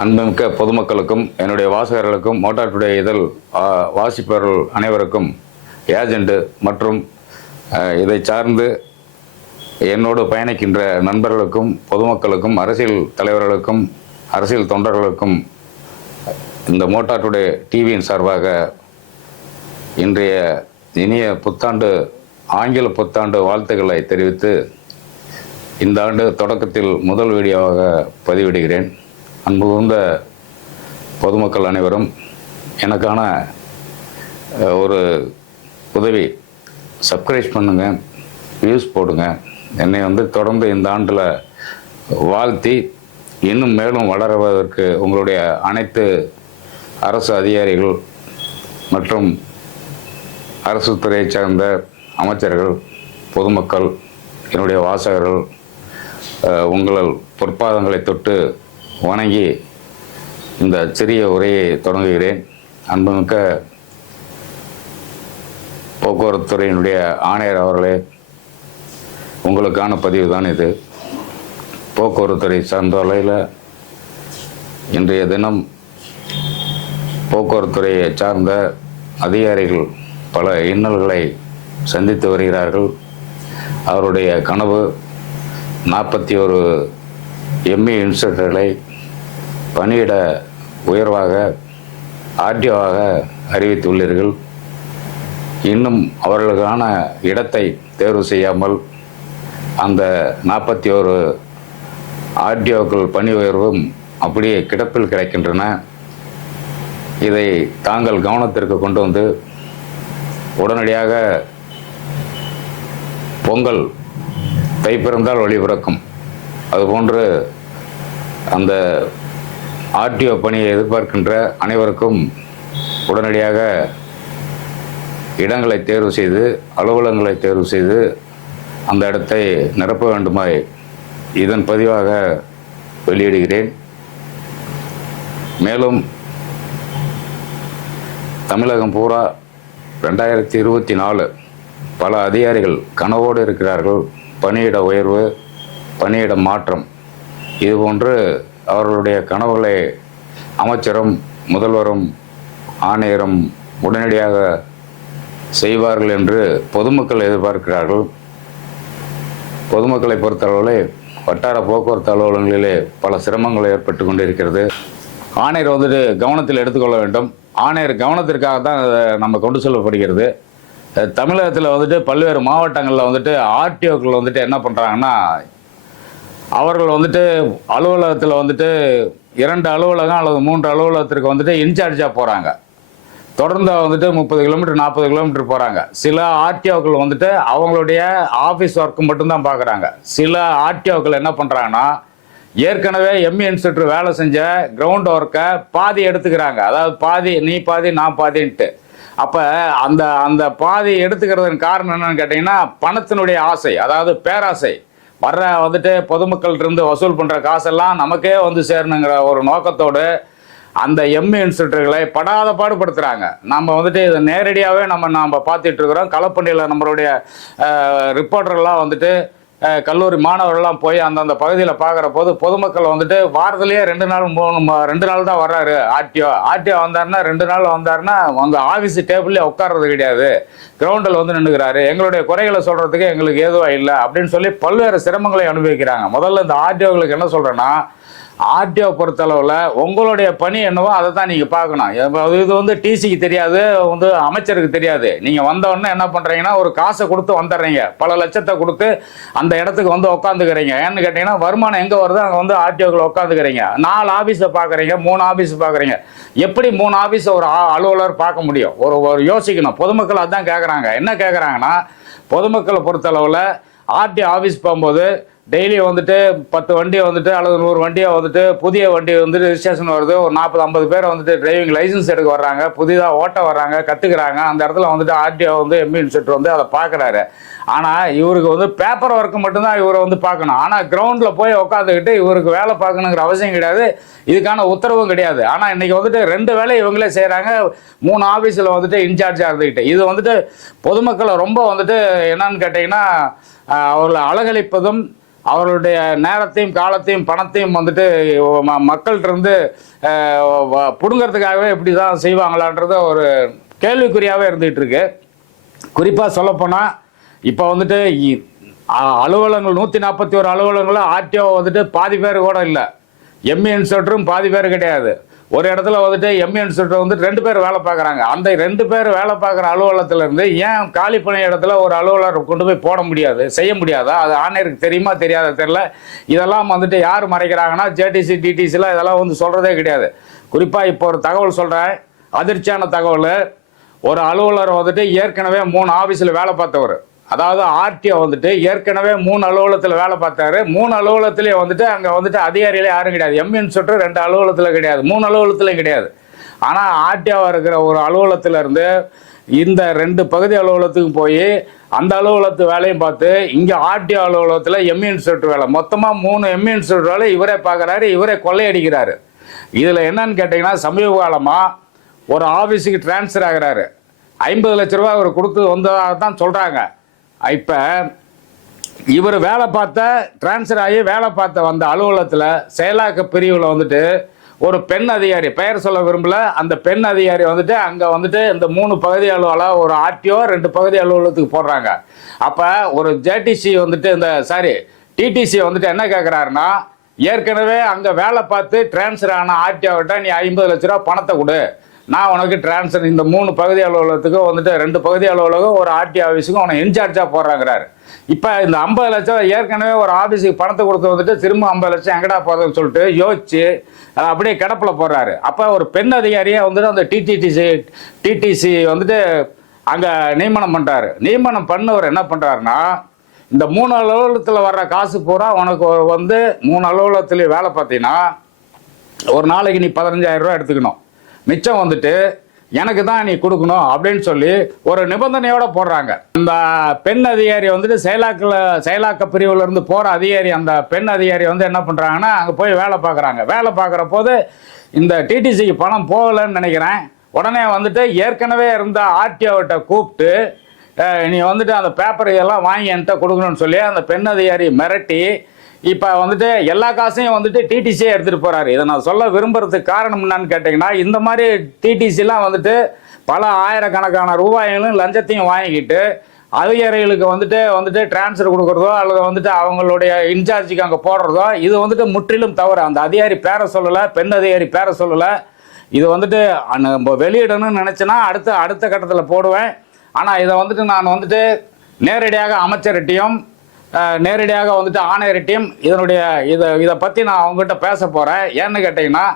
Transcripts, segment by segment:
அன்புமிக்க பொதுமக்களுக்கும் என்னுடைய வாசகர்களுக்கும் மோட்டார் டுடே இதழ் வாசிப்பவர்கள் அனைவருக்கும் ஏஜெண்டு மற்றும் இதை சார்ந்து என்னோடு பயணிக்கின்ற நண்பர்களுக்கும் பொதுமக்களுக்கும் அரசியல் தலைவர்களுக்கும் அரசியல் தொண்டர்களுக்கும் இந்த மோட்டார் டுடே டிவியின் சார்பாக இன்றைய இனிய புத்தாண்டு ஆங்கில புத்தாண்டு வாழ்த்துக்களை தெரிவித்து இந்த ஆண்டு தொடக்கத்தில் முதல் வீடியோவாக பதிவிடுகிறேன். அன்பு பொதுமக்கள் அனைவரும் எனக்கான ஒரு உதவி சப்ஸ்கிரைப் பண்ணுங்க வியூஸ் போடுங்க. என்னை வந்து தொடர்ந்து இந்த ஆண்டில் வாழ்த்தி இன்னும் மேலும் வளருவதற்கு உங்களுடைய அனைத்து அரசு அதிகாரிகள் மற்றும் அரசு துறையை சார்ந்த அமைச்சர்கள் பொதுமக்கள் என்னுடைய வாசகர்கள் உங்கள் பொற்பாதங்களை தொட்டு வணங்கி இந்த சிறிய உரையை தொடங்குகிறேன். அன்புமிக்க போக்குவரத்து துறையினுடைய ஆணையர் அவர்களே உங்களுக்கான பதிவு தான் இது. போக்குவரத்துறை சார்ந்த வகையில் இன்றைய தினம் போக்குவரத்துறையை சார்ந்த அதிகாரிகள் பல இன்னல்களை சந்தித்து வருகிறார்கள். அவருடைய கனவு நாற்பத்தி ஒரு எம்ஏ இன்ஸ்டியூட்டர்களை பணியிட உயர்வாக ஆர்டிஓவாக அறிவித்துள்ளீர்கள். இன்னும் அவர்களுக்கான இடத்தை தேர்வு செய்யாமல் அந்த நாற்பத்தி ஒரு ஆர்டிஓக்கள் பணி உயர்வும் அப்படியே கிடப்பில் கிடைக்கின்றன. இதை தாங்கள் கவனத்திற்கு கொண்டு வந்து உடனடியாக பொங்கல் தை வழிபிறக்கும் அதுபோன்று அந்த ஆர்டிஓ பணியை எதிர்பார்க்கின்ற அனைவருக்கும் உடனடியாக இடங்களை தேர்வு செய்து அலுவலகங்களை தேர்வு செய்து அந்த இடத்தை நிரப்ப வேண்டுமாய் இதன் பதிவாக வெளியிடுகிறேன். மேலும் தமிழகம் பூரா ரெண்டாயிரத்தி இருபத்தி நாலு பல அதிகாரிகள் கனவோடு இருக்கிறார்கள். பணியிட உயர்வு பணியிட மாற்றம் இதுபோன்று அவர்களுடைய கனவுகளை அமைச்சரும் முதல்வரும் ஆணையரும் உடனடியாக செய்வார்கள் என்று பொதுமக்கள் எதிர்பார்க்கிறார்கள். பொதுமக்களை பொறுத்தளவில் வட்டார போக்குவரத்து அலுவலகங்களிலே பல சிரமங்கள் ஏற்பட்டு கொண்டிருக்கிறது. ஆணையர் வந்துட்டு கவனத்தில் எடுத்துக்கொள்ள வேண்டும். ஆணையர் கவனத்திற்காக தான் அதை நம்ம கொண்டு செல்லப்படுகிறது. தமிழகத்தில் வந்துட்டு பல்வேறு மாவட்டங்களில் வந்துட்டு ஆர்டிஓக்கள் வந்துட்டு என்ன பண்ணுறாங்கன்னா அவர்கள் வந்துட்டு அலுவலகத்தில் வந்துட்டு இரண்டு அலுவலகம் அல்லது மூன்று அலுவலகத்திற்கு வந்துட்டு இன்சார்ஜாக போகிறாங்க தொடர்ந்து வந்துட்டு முப்பது கிலோமீட்டர் நாற்பது கிலோமீட்டர் போகிறாங்க சில ஆர்டிஓக்கள் வந்துட்டு அவங்களுடைய ஆஃபீஸ் ஒர்க்கு மட்டும்தான் பார்க்குறாங்க சில ஆர்டிஓக்கள் என்ன பண்ணுறாங்கன்னா ஏற்கனவே எம்இ இன்ஸ்டியூட்டர் வேலை செஞ்ச கிரவுண்ட் ஒர்க்கை பாதி எடுத்துக்கிறாங்க. அதாவது பாதி நீ பாதி நான் பாதின்ட்டு. அப்போ அந்த அந்த பாதி எடுத்துக்கிறதுக்கு காரணம் என்னன்னு கேட்டிங்கன்னா பணத்தினுடைய ஆசை அதாவது பேராசை. வர்ற வந்துட்டு பொதுமக்கள்கிட்ட இருந்து வசூல் பண்ணுற காசெல்லாம் நமக்கே வந்து சேரணுங்கிற ஒரு நோக்கத்தோடு அந்த எம்இ இன்ஸ்டியூட்டர்களை படாத பாடுபடுத்துகிறாங்க நம்ம வந்துட்டு இதை நேரடியாகவே நம்ம நாம் பார்த்துட்டு இருக்கிறோம். நம்மளுடைய ரிப்போர்ட்டர்லாம் வந்துட்டு கல்லூரி மாணவர்கள்லாம் போய் அந்தந்த பகுதியில் பார்க்குற போது பொதுமக்கள் வந்துட்டு வாரத்துலேயே ரெண்டு நாள் மூணு ரெண்டு நாள் தான் வர்றாரு ஆர்டிஓ. ஆர்டிஓ வந்தாருன்னா ரெண்டு நாள் வந்தாருன்னா அந்த ஆஃபீஸ் டேபிள்லேயே உட்கார்றது கிடையாது. கிரவுண்டில் வந்து நின்றுக்கிறாரு எங்களுடைய குறைகளை சொல்கிறதுக்கு எங்களுக்கு ஏதுவாக இல்லை அப்படின்னு சொல்லி பல்வேறு சிரமங்களை அனுபவிக்கிறாங்க. முதல்ல இந்த ஆர்டிஓங்களுக்கு என்ன சொல்கிறேன்னா ஆர்டிஓ பொறுத்தளவில் உங்களுடைய பணி என்னவோ அதை தான் நீங்கள் பார்க்கணும் இது வந்து டிசிக்கு தெரியாது வந்து அமைச்சருக்கு தெரியாது. நீங்கள் வந்தவொடனே என்ன பண்ணுறீங்கன்னா ஒரு காசை கொடுத்து வந்துடுறீங்க. பல லட்சத்தை கொடுத்து அந்த இடத்துக்கு வந்து உட்காந்துக்கிறீங்க ஏன்னு கேட்டிங்கன்னா வருமானம் எங்கே வருதோ? அங்கே வந்து ஆர்டிஓக்கள் உட்காந்துக்கிறீங்க நாலு ஆஃபீஸை பார்க்குறீங்க மூணு ஆஃபீஸ் பார்க்குறீங்க. எப்படி மூணு ஆஃபீஸை ஒரு ஆ- அலுவலர் பார்க்க முடியும்? ஒரு ஒரு யோசிக்கணும். பொதுமக்கள் அதான் கேட்குறாங்க என்ன கேட்குறாங்கன்னா பொதுமக்களை பொறுத்தளவில் ஆர்டிஓ ஆஃபீஸ் போகும்போது டெய்லி வந்துட்டு பத்து வண்டி வந்துட்டு அல்லது நூறு வண்டியாக வந்துட்டு புதிய வண்டி வந்துட்டு ரிஜிஸ்ட்ரேஷன் வருது. ஒரு நாற்பது ஐம்பது பேர் வந்துட்டு டிரைவிங் லைசன்ஸ் எடுக்க வர்றாங்க. புதிதாக ஓட்ட வர்றாங்க கற்றுக்குறாங்க அந்த இடத்துல வந்துட்டு ஆர்டிஓ வந்து எம்பி இன்ஸ்பெக்டர் வந்து அதை பார்க்குறாரு ஆனால் இவருக்கு வந்து பேப்பர் ஒர்க்கு மட்டும்தான் இவரை வந்து பார்க்கணும். ஆனால் கிரவுண்டில் போய் உட்காந்துக்கிட்டு இவருக்கு வேலை பார்க்கணுங்கிற அவசியம் கிடையாது. இதுக்கான உத்தரவும் கிடையாது. ஆனால் இன்றைக்கி வந்துட்டு ரெண்டு வேலை இவங்களே செய்கிறாங்க மூணு ஆஃபீஸில் வந்துட்டு இன்சார்ஜாக இருந்துக்கிட்டு இது வந்துட்டு பொதுமக்களை ரொம்ப வந்துட்டு என்னன்னு கேட்டிங்கன்னா அவர்களை அலகழிப்பதும் அவர்களுடைய நேரத்தையும் காலத்தையும் பணத்தையும் வந்துட்டு ம- மக்கள்கிட்ட இருந்து அஹ், இப்படி தான் செய்வாங்களான்றது ஒரு கேள்விக்குறியாகவே இருந்துகிட்டு இருக்கு. குறிப்பாக சொல்லப்போனால் இப்போ வந்துட்டு இ- அலுவலகங்கள் நூற்றி நாற்பத்தி ஒரு அலுவலகங்களும் ஆர்டிஓ வந்துட்டு பாதி பேர் கூட இல்லை. எம்இ இன்ஸ்பெக்டரும் பாதி பேர் கிடையாது. ஒரு இடத்துல வந்துட்டு எம்இ இன்ஸ்பெக்டர் வந்துட்டு ரெண்டு பேர் வேலை பார்க்குறாங்க. அந்த ரெண்டு பேர் வேலை பார்க்குற அலுவலகத்திலேருந்து ஏன் காலி பணி இடத்துல ஒரு அலுவலர் கொண்டு போய் போட முடியாது செய்ய முடியாதா? அது ஆணையருக்கு தெரியுமா தெரியாத? தெரியல. இதெல்லாம் வந்துட்டு யார் மறைக்கிறாங்கன்னா ஜேடிசி டிடிசிலாம் இதெல்லாம் வந்து சொல்கிறதே கிடையாது. குறிப்பாக இப்போ ஒரு தகவல் சொல்கிறேன் அதிர்ச்சியான தகவல். ஒரு அலுவலர் வந்துட்டு ஏற்கனவே மூணு ஆஃபீஸில் வேலை பார்த்தவர். அதாவது ஆர்டிஓ வந்துட்டு ஏற்கனவே மூணு அலுவலகத்தில் வேலை பார்த்தாரு. மூணு அலுவலகத்திலேயே வந்துட்டு அங்கே வந்துட்டு அதிகாரிகளே யாரும் கிடையாது. எம் சுற்று ரெண்டு அலுவலகத்தில் கிடையாது. மூணு அலுவலகத்திலையும் கிடையாது. ஆனால் ஆர்டிஓவாக இருக்கிற ஒரு அலுவலகத்திலேருந்து இந்த ரெண்டு பகுதி அலுவலகத்துக்கு போய் அந்த அலுவலகத்து வேலையும் பார்த்து இங்கே ஆர்டிஓ அலுவலகத்தில் எம்இ இன்ஸ்டியூட் வேலை. மொத்தமாக மூணு எம்இ இன்ஸ்டியூட் வேலை இவரே பார்க்குறாரு இவரே கொள்ளையடிக்கிறாரு. இதில் என்னன்னு கேட்டிங்கன்னா சமீப காலமாக ஒரு ஆஃபீஸுக்கு ட்ரான்ஸ்ஃபர் ஆகிறாரு. ஐம்பது லட்ச ரூபா அவர் கொடுத்து வந்ததாக தான் சொல்கிறாங்க இப்போ இவர் வேலை பார்த்த ட்ரான்ஸ்ஃபர் ஆகி வேலை பார்த்த வந்த அலுவலகத்தில் செயலாக்க பிரிவில் வந்துட்டு ஒரு பெண் அதிகாரி பெயர் சொல்ல விரும்பல அந்த பெண் அதிகாரி வந்துட்டு அங்கே வந்துட்டு இந்த மூணு பகுதி அலுவலகம் ஒரு ஆர்டிஓ ரெண்டு பகுதி அலுவலகத்துக்கு போடுறாங்க. அப்போ ஒரு ஜேடிசி வந்துட்டு இந்த சாரி டிடிசி வந்துட்டு என்ன கேட்குறாருன்னா ஏற்கனவே அங்கே வேலை பார்த்து ட்ரான்ஸ்ஃபர் ஆன ஆர்டிஓவிட்ட நீ ஐம்பது லட்ச ரூபா பணத்தை கொடு. நான் உனக்கு ட்ரான்ஸ்ஃபர் இந்த மூணு பகுதி அலுவலகத்துக்கும் வந்துட்டு ரெண்டு பகுதி அலுவலகம் ஒரு ஆர்டி ஆஃபீஸுக்கும் உனக்கு இன்சார்ஜாக போடுறாங்கிறாரு. இப்போ இந்த ஐம்பது லட்சம் ஏற்கனவே ஒரு ஆஃபீஸுக்கு பணத்தை கொடுத்து வந்துட்டு திரும்ப ஐம்பது லட்சம் எங்கடா போகுதுன்னு சொல்லிட்டு யோசிச்சு அப்படியே கிடப்பில் போடுறாரு. அப்போ ஒரு பெண் அதிகாரியை வந்துட்டு அந்த டிடிடிசி டிடிசி வந்துட்டு அங்கே நியமனம் பண்ணுறாரு நியமனம் பண்ணவர் என்ன பண்ணுறாருன்னா இந்த மூணு அலுவலகத்தில் வர்ற காசு பூரா உனக்கு வந்து மூணு அலுவலகத்துலேயும் வேலை பார்த்தீங்கன்னா ஒரு நாளைக்கு நீ பதினஞ்சாயிரம் ரூபா எடுத்துக்கணும். மிச்சம் வந்துட்டு எனக்கு தான் நீ கொடுக்கணும் அப்படின்னு சொல்லி ஒரு நிபந்தனையோட போடுறாங்க. இந்த பெண் அதிகாரி வந்துட்டு செயலாக்கல செயலாக்க பிரிவுல இருந்து போற அதிகாரி அந்த பெண் அதிகாரி வந்து என்ன பண்றாங்கன்னா அங்க போய் வேலை பார்க்குறாங்க. வேலை பார்க்குற போது இந்த டிடிசிக்கு பணம் போகலைன்னு நினைக்கிறேன். உடனே வந்துட்டு ஏற்கனவே இருந்த ஆர்டிஓட்ட கூப்பிட்டு நீ வந்துட்டு அந்த பேப்பர் எல்லாம் வாங்கி என்கிட்ட கொடுக்கணும்னு சொல்லி அந்த பெண் அதிகாரி மிரட்டி இப்போ வந்துட்டு எல்லா காசையும் வந்துட்டு டிடிசியே எடுத்துகிட்டு போகிறாரு இதை நான் சொல்ல விரும்புறதுக்கு காரணம் என்னன்னு கேட்டிங்கன்னா இந்த மாதிரி டிடிசிலாம் வந்துட்டு பல ஆயிரக்கணக்கான ரூபாய்களும் லஞ்சத்தையும் வாங்கிக்கிட்டு அதிகாரிகளுக்கு வந்துட்டு வந்துட்டு டிரான்ஸ்ஃபர் கொடுக்குறதோ அல்லது வந்துட்டு அவங்களுடைய இன்சார்ஜுக்கு அங்கே போடுறதோ இது வந்துட்டு முற்றிலும் தவறு. அந்த அதிகாரி பேரை சொல்லலை பெண் அதிகாரி பேரை சொல்லலை. இது வந்துட்டு நம்ம வெளியிடணும்னு நினச்சேன்னா அடுத்த அடுத்த கட்டத்தில் போடுவேன். ஆனால் இதை வந்துட்டு நான் வந்துட்டு நேரடியாக அமைச்சர்கிட்டையும் நேரடியாக வந்துட்டு டீம் இதனுடைய இதை இதை பற்றி நான் அவங்ககிட்ட பேச போகிறேன் ஏன்னு கேட்டிங்கன்னா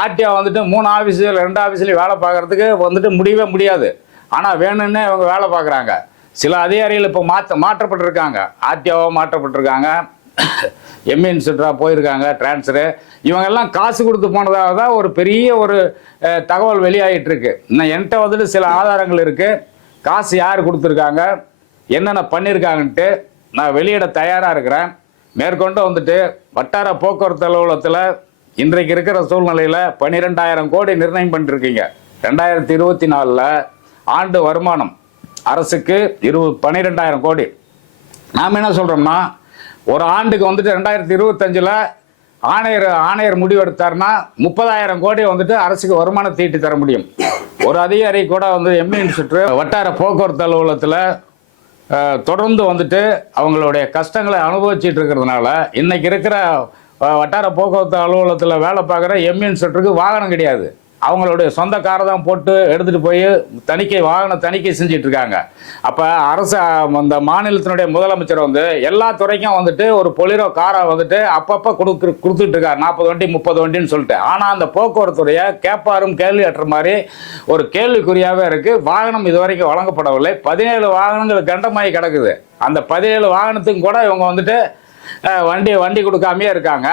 ஆர்டிஓ வந்துட்டு மூணு ஆஃபீஸில் ரெண்டு ஆஃபீஸ்லேயும் வேலை பார்க்குறதுக்கு வந்துட்டு முடியவே முடியாது. ஆனால் வேணும்னே இவங்க வேலை பார்க்குறாங்க. சில அதிகாரிகள் இப்போ மாற்ற மாற்றப்பட்டிருக்காங்க. ஆர்டிஓவாக மாற்றப்பட்டிருக்காங்க. எம்இன் சுற்றா போயிருக்காங்க டிரான்ஸ்ஃபரு இவங்கெல்லாம் காசு கொடுத்து போனதாக தான் ஒரு பெரிய ஒரு தகவல் வெளியாகிட்டு இருக்கு இன்னும் என்கிட்ட வந்துட்டு சில ஆதாரங்கள் இருக்குது காசு யார் கொடுத்துருக்காங்க? என்னென்ன பண்ணியிருக்காங்கன்ட்டு நான் வெளியிட தயாராக இருக்கிறேன். மேற்கொண்டு வந்துட்டு வட்டார போக்குவரத்து அலுவலகத்தில் இன்றைக்கு இருக்கிற சூழ்நிலையில் பன்னிரெண்டாயிரம் கோடி நிர்ணயம் பண்ணிருக்கீங்க. ரெண்டாயிரத்தி இருபத்தி நாலில் ஆண்டு வருமானம் அரசுக்கு இரு பன்னிரெண்டாயிரம் கோடி. நாம் என்ன சொல்கிறோம்னா ஒரு ஆண்டுக்கு வந்துட்டு ரெண்டாயிரத்தி இருபத்தஞ்சில் ஆணையர் ஆணையர் முடிவெடுத்தார்னா முப்பதாயிரம் கோடி வந்துட்டு அரசுக்கு வருமானம் தீட்டி தர முடியும். ஒரு அதிகாரி கூட வந்து எம்இ சுற்று வட்டார போக்குவரத்து அலுவலகத்தில் தொடர்ந்து வந்துட்டு அவங்களுடைய கஷ்டங்களை அனுபவிச்சுட்டு இருக்கிறதுனால இன்னைக்கு இருக்கிற வட்டார போக்குவரத்து அலுவலகத்தில் வேலை பார்க்குற எம்இ வாகனம் கிடையாது. அவங்களுடைய சொந்த காரை தான் போட்டு எடுத்துகிட்டு போய் தணிக்கை வாகன தணிக்கை செஞ்சிட்டு இருக்காங்க அப்போ அரசு அந்த மாநிலத்தினுடைய முதலமைச்சர் வந்து எல்லா துறைக்கும் வந்துட்டு ஒரு பொலிரோ காரை வந்துட்டு அப்பப்போ கொடுக்கு கொடுத்துட்டு இருக்காரு நாற்பது வண்டி முப்பது வண்டின்னு சொல்லிட்டு. ஆனால் அந்த போக்குவரத்துறையை கேட்பாரும் கேள்வி அற்ற மாதிரி ஒரு கேள்விக்குறியாகவே இருக்குது வாகனம் இதுவரைக்கும் வழங்கப்படவில்லை. பதினேழு வாகனங்கள் கண்டமாயி கிடக்குது. அந்த பதினேழு வாகனத்துக்கும் கூட இவங்க வந்துட்டு வண்டி வண்டி கொடுக்காமையே இருக்காங்க.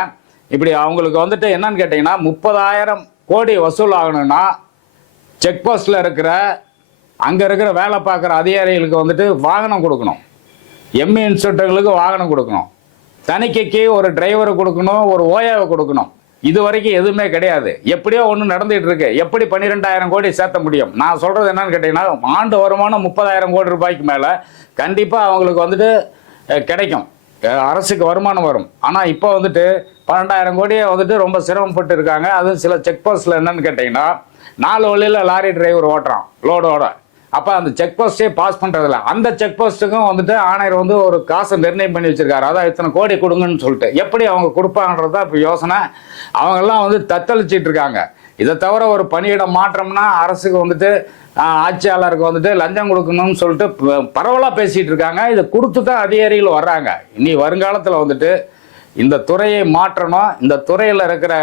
இப்படி அவங்களுக்கு வந்துட்டு என்னன்னு கேட்டிங்கன்னா முப்பதாயிரம் கோடி வசூல் ஆகணும்னா செக் போஸ்ட்டில் இருக்கிற அங்கே இருக்கிற வேலை பார்க்குற அதிகாரிகளுக்கு வந்துட்டு வாகனம் கொடுக்கணும். எம்இ இன்ஸ்பெக்டர்களுக்கு வாகனம் கொடுக்கணும். தணிக்கைக்கு ஒரு டிரைவரை கொடுக்கணும் ஒரு ஓயாவை கொடுக்கணும். இது வரைக்கும் எதுவுமே கிடையாது. எப்படியோ ஒன்று நடந்துகிட்டு இருக்கு. எப்படி பன்னிரெண்டாயிரம் கோடி சேர்த்த முடியும்? நான் சொல்கிறது என்னன்னு கேட்டிங்கன்னா ஆண்டு வருமானம் முப்பதாயிரம் கோடி ரூபாய்க்கு மேலே கண்டிப்பாக அவங்களுக்கு வந்துட்டு கிடைக்கும். அரசுக்கு வருமானம் வரும். ஆனால் இப்போ வந்துட்டு பன்னெண்டாயிரம் கோடியை வந்துட்டு ரொம்ப சிரமப்பட்டு இருக்காங்க அதுவும் சில செக் போஸ்ட்டில் என்னன்னு கேட்டிங்கன்னா நாலு வழியில் லாரி டிரைவர் ஓட்டுறான் லோடோட அப்போ அந்த செக் போஸ்ட்டே பாஸ் பண்ணுறதில்ல அந்த செக் போஸ்ட்டுக்கும் வந்துட்டு ஆணையர் வந்து ஒரு காசை நிர்ணயம் பண்ணி வச்சிருக்காரு. அதான் இத்தனை கோடி கொடுங்கன்னு சொல்லிட்டு. எப்படி அவங்க கொடுப்பாங்கன்றது தான் இப்போ யோசனை. அவங்கெல்லாம் வந்து தத்தளிச்சிட்டு இருக்காங்க. இதை தவிர ஒரு பணியிட மாற்றம்னா அரசுக்கு வந்துட்டு ஆட்சியாளருக்கு வந்துட்டு லஞ்சம் கொடுக்கணும்னு சொல்லிட்டு பரவலாக பேசிகிட்டு இருக்காங்க. இதை கொடுத்து தான் அதிகாரிகள் வர்றாங்க. இனி வருங்காலத்தில் வந்துட்டு இந்த துறையை மாற்றணும். இந்த துறையில் இருக்கிற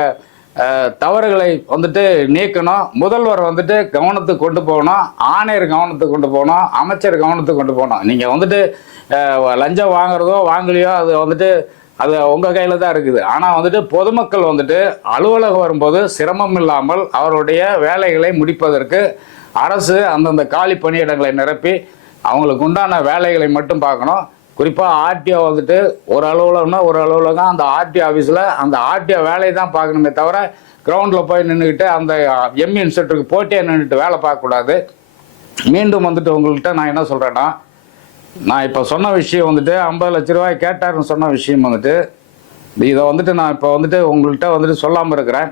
தவறுகளை வந்துட்டு நீக்கணும். முதல்வர் வந்துட்டு கவனத்துக்கு கொண்டு போகணும். ஆணையர் கவனத்துக்கு கொண்டு போகணும். அமைச்சர் கவனத்துக்கு கொண்டு போகணும். நீங்கள் வந்துட்டு லஞ்சம் வாங்குறதோ வாங்கலையோ அது வந்துட்டு அது உங்கள் கையில் தான் இருக்குது. ஆனால் வந்துட்டு பொதுமக்கள் வந்துட்டு அலுவலகம் வரும்போது சிரமம் இல்லாமல் அவருடைய வேலைகளை முடிப்பதற்கு அரசு அந்தந்த காலி பணியிடங்களை நிரப்பி அவங்களுக்கு உண்டான வேலைகளை மட்டும் பார்க்கணும். குறிப்பாக ஆர்டிஓ வந்துட்டு ஒரு அலுவலகம்னா ஒரு அலுவலகம் அந்த ஆர்டிஓ ஆஃபீஸில் அந்த ஆர்டிஓ வேலையை தான் பார்க்கணுமே தவிர கிரவுண்டில் போய் நின்றுக்கிட்டு அந்த எம்இ இன்ஸ்டியூட்டுக்கு போட்டியாக நின்றுட்டு வேலை பார்க்கக்கூடாது. மீண்டும் வந்துட்டு உங்கள்கிட்ட நான் என்ன சொல்கிறேன்னா நான் இப்போ சொன்ன விஷயம் வந்துட்டு ஐம்பது லட்ச ரூபாய் கேட்டாருன்னு சொன்ன விஷயம் வந்துட்டு இதை வந்துட்டு நான் இப்போ வந்துட்டு உங்கள்கிட்ட வந்துட்டு சொல்லாமல் இருக்கிறேன்.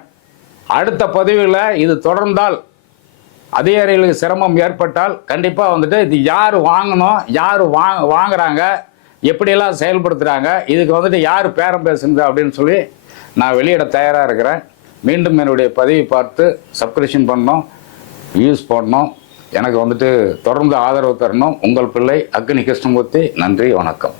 அடுத்த பதிவில் இது தொடர்ந்தால் அதிகாரிகளுக்கு சிரமம் ஏற்பட்டால் கண்டிப்பாக வந்துட்டு இது யார் வாங்கணும் யார் வாங்க வாங்குறாங்க எப்படியெல்லாம் செயல்படுத்துகிறாங்க இதுக்கு வந்துட்டு யார் பேரம் பேசுங்க அப்படின்னு சொல்லி நான் வெளியிட தயாராக இருக்கிறேன். மீண்டும் என்னுடைய பதிவை பார்த்து சப்ஸ்கிரிப்ஷன் பண்ணணும் வியூஸ் போடணும் எனக்கு வந்துட்டு தொடர்ந்து ஆதரவு தரணும். உங்கள் பிள்ளை அக்னி கிருஷ்ணமூர்த்தி நன்றி வணக்கம்.